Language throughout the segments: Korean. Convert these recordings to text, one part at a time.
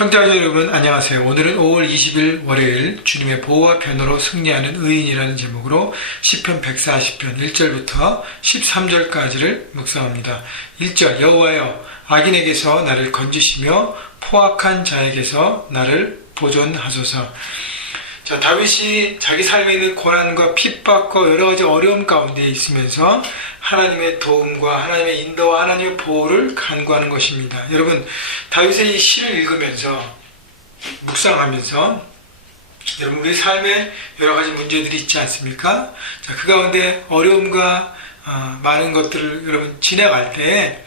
형제자매 여러분 안녕하세요. 오늘은 5월 20일 월요일 주님의 보호와 편으로 승리하는 의인이라는 제목으로 시편 140편 1절부터 13절까지를 묵상합니다. 1절 여호와여 악인에게서 나를 건지시며 포악한 자에게서 나를 보존하소서. 자, 다윗이 자기 삶에 있는 고난과 핍박과 여러 가지 어려움 가운데 있으면서 하나님의 도움과 하나님의 인도와 하나님의 보호를 간구하는 것입니다. 여러분, 다윗의 이 시를 읽으면서 묵상하면서 여러분 우리 삶에 여러 가지 문제들이 있지 않습니까? 자, 그 가운데 어려움과 많은 것들을 여러분 지나갈 때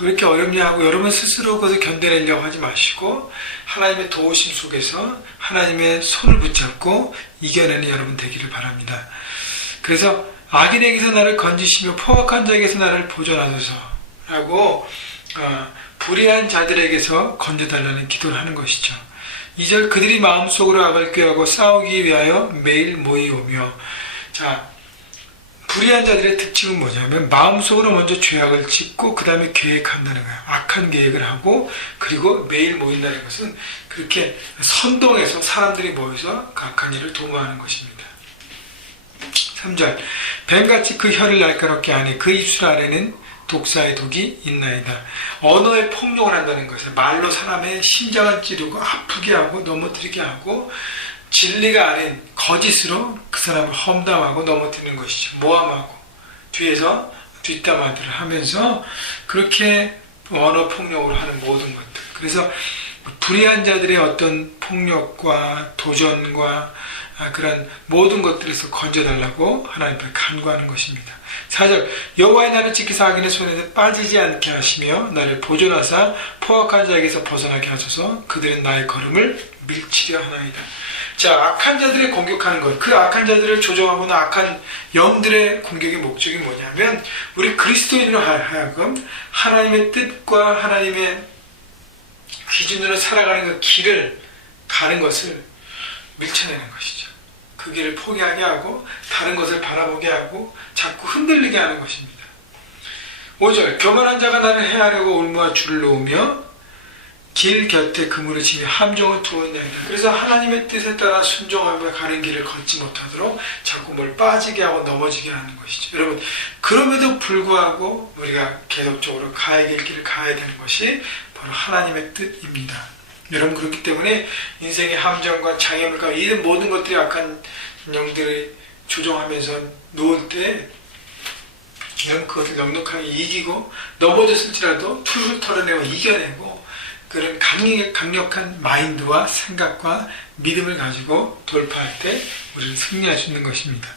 왜 이렇게 어렵냐 하고 여러분 스스로 그것을 견뎌내려고 하지 마시고 하나님의 도우심 속에서 하나님의 손을 붙잡고 이겨내는 여러분 되기를 바랍니다. 그래서 악인에게서 나를 건지시며 포악한 자에게서 나를 보존하소서 라고 불의한 자들에게서 건져달라는 기도를 하는 것이죠. 2절 그들이 마음속으로 악을 꾀하고 싸우기 위하여 매일 모이오며. 자, 불의한 자들의 특징은 뭐냐면 마음속으로 먼저 죄악을 짓고 그 다음에 계획한다는 거예요. 악한 계획을 하고 그리고 매일 모인다는 것은 그렇게 선동해서 사람들이 모여서 그 악한 일을 도모하는 것입니다. 3절 뱀같이 그 혀를 날카롭게 하니 그 입술 안에는 독사의 독이 있나이다. 언어의 폭력을 한다는 것은 말로 사람의 심장을 찌르고 아프게 하고 넘어뜨리게 하고 진리가 아닌 거짓으로 그 사람을 험담하고 넘어뜨리는 것이죠. 모함하고 뒤에서 뒷담화들을 하면서 그렇게 언어 폭력으로 하는 모든 것들. 그래서 불의한 자들의 어떤 폭력과 도전과 그런 모든 것들에서 건져달라고 하나님 앞에 간구하는 것입니다. 4절 여호와의 나를 지키사 악인의 손에서 빠지지 않게 하시며 나를 보존하사 포악한 자에게서 벗어나게 하소서. 그들은 나의 걸음을 밀치려 하나이다. 자, 악한 자들의 공격하는 것, 그 악한 자들을 조종하거나 악한 영들의 공격의 목적이 뭐냐면 우리 그리스도인으로 하여금 하나님의 뜻과 하나님의 기준으로 살아가는 그 길을 가는 것을 밀쳐내는 것이죠. 그 길을 포기하게 하고 다른 것을 바라보게 하고 자꾸 흔들리게 하는 것입니다. 5절 교만한 자가 나를 해하려고 울무와 줄을 놓으며 길 곁에 그물을 치며 함정을 두었나이다. 그래서 하나님의 뜻에 따라 순종하며 가는 길을 걷지 못하도록 자꾸 뭘 빠지게 하고 넘어지게 하는 것이죠. 여러분, 그럼에도 불구하고 우리가 계속적으로 가야 될 길을 가야 되는 것이 바로 하나님의 뜻입니다. 여러분, 그렇기 때문에 인생의 함정과 장애물과 이런 모든 것들이 약간 영들이 조종하면서 놓을 때 여러분 그것을 넉넉하게 이기고 넘어졌을지라도 툴툴 털어내고 이겨내고 그런 강력한 마인드와 생각과 믿음을 가지고 돌파할 때 우리는 승리할 수 있는 것입니다.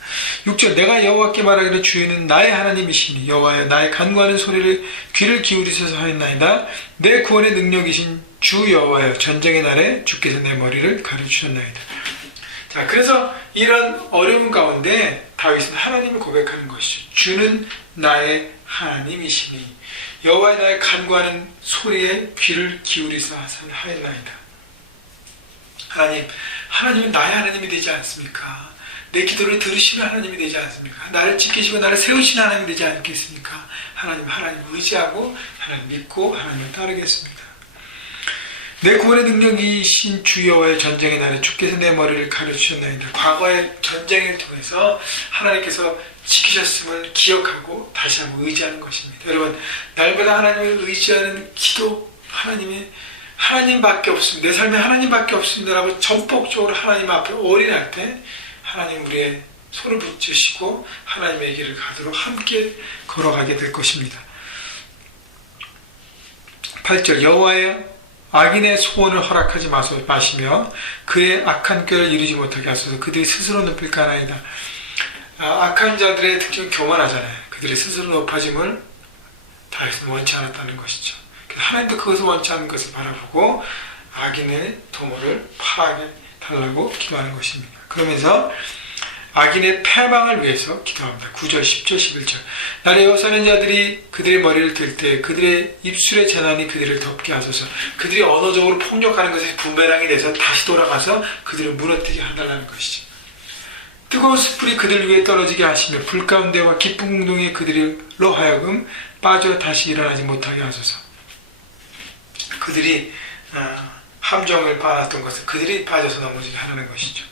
6절 내가 여호와께 말하기를 주인은 나의 하나님이시니 여호와여 나의 간구하는 소리를 귀를 기울이셔서 하였나이다. 내 구원의 능력이신 주 여호와여 전쟁의 날에 주께서 내 머리를 가르치셨나이다. 자, 그래서 이런 어려움 가운데 다윗은 하나님을 고백하는 것이죠. 주는 나의 하나님이시니 여호와의 나의 간구하는 소리에 귀를 기울이사 하였나이다. 하나님은 나의 하나님이 되지 않습니까? 내 기도를 들으시는 하나님이 되지 않습니까? 나를 지키시고 나를 세우시는 하나님이 되지 않겠습니까? 하나님 의지하고 하나님 믿고 하나님을 따르겠습니다. 내 구원의 능력이신 주 여호와의 전쟁의 날에 주께서 내 머리를 가르치셨나이다. 과거의 전쟁을 통해서 하나님께서 지키셨음을 기억하고 다시 한번 의지하는 것입니다. 여러분, 날마다 하나님을 의지하는 기도, 하나님밖에 없습니다. 내 삶에 하나님밖에 없습니다라고 전폭적으로 하나님 앞에 올인할 때 하나님 우리의 손을 붙이시고 하나님의 길을 가도록 함께 걸어가게 될 것입니다. 8절 여호와의 악인의 소원을 허락하지 마시며 그의 악한 꾀를 이루지 못하게 하소서. 그들이 스스로 높일까 하나이다. 악한 자들의 특징은 교만하잖아요. 그들이 스스로 높아짐을 다윗은 원치 않았다는 것이죠. 하나님도 그것을 원치 않는 것을 바라보고 악인의 도모를 파하게 달라고 기도하는 것입니다. 그러면서 악인의 패망을 위해서 기도합니다. 9절, 10절, 11절 나를 여호사는 자들이 그들의 머리를 들 때 그들의 입술의 재난이 그들을 덮게 하소서. 그들이 언어적으로 폭력하는 것이 부메랑이 돼서 다시 돌아가서 그들을 무너뜨리게 한다는 것이죠. 뜨거운 숯불이 그들 위에 떨어지게 하시며 불 가운데와 깊은 공동에 그들로 하여금 빠져 다시 일어나지 못하게 하소서. 그들이 함정을 봐놨던 것은 그들이 빠져서 넘어지게 하라는 것이죠.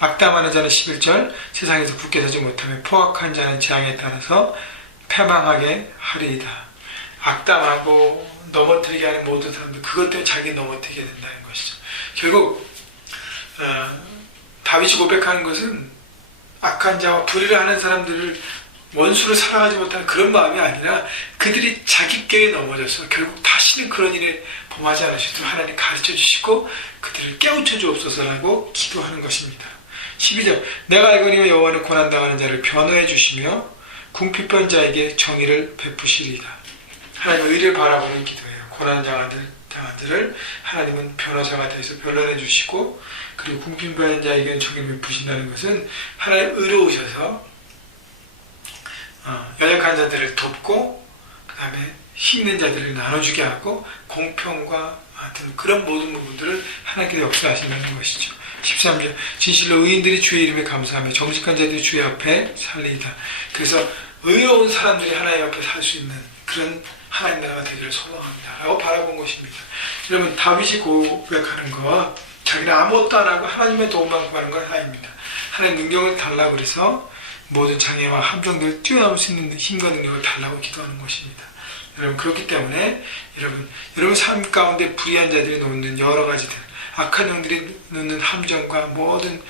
악담하는 자는 11절 세상에서 굳게 서지 못하며 포악한 자는 재앙에 따라서 패망하게 하리이다. 악담하고 넘어뜨리게 하는 모든 사람들 그것 때문에 자기 넘어뜨리게 된다는 것이죠. 결국 다윗이 고백하는 것은 악한 자와 불의를 하는 사람들을 원수로 살아가지 못하는 그런 마음이 아니라 그들이 자기 꾀에 넘어져서 결국 다시는 그런 일에 범하지 않으시도록 하나님 가르쳐 주시고 그들을 깨우쳐 주옵소서라고 기도하는 것입니다. 12절 내가 알거니와 여호와는 고난당하는 자를 변호해 주시며 궁핍한 자에게 정의를 베푸시리이다. 하나님은 의를 바라보는 기도예요. 고난당한 자를 하나님은 변호사가 되어서 변론해 주시고 그리고 궁핍한 자에게는 정의를 베푸신다는 것은 하나님 의로우셔서 연약한 자들을 돕고 그 다음에 힘있는 자들을 나눠주게 하고 공평과 같은 그런 모든 부분들을 하나님께서 역사하신다는 것이죠. 13절 진실로 의인들이 주의 이름에 감사하며 정직한 자들이 주의 앞에 살리이다. 그래서 의로운 사람들이 하나님 앞에 살 수 있는 그런 하나님 나라가 되기를 소망합니다 라고 바라본 것입니다. 여러분 다윗이 고백하는 거 자기는 아무것도 안 하고 하나님의 도움만 구하는 건 하나입니다. 하나님 능력을 달라고 그래서 모든 장애와 함정들을 뛰어넘을 수 있는 힘과 능력을 달라고 기도하는 것입니다. 여러분 그렇기 때문에 여러분 삶 가운데 불의한 자들이 놓는 여러 가지들 악한 영들이 놓는 함정과 모든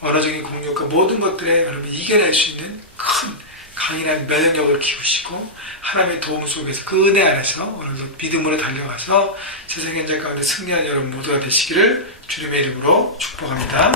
언어적인 공격과 모든 것들에 여러분 이겨낼 수 있는 큰 강인한 면역력을 키우시고 하나님의 도움 속에서 그 은혜 안에서 오늘도 믿음으로 달려가서 세상 현장 가운데 승리하는 여러분 모두가 되시기를 주님의 이름으로 축복합니다.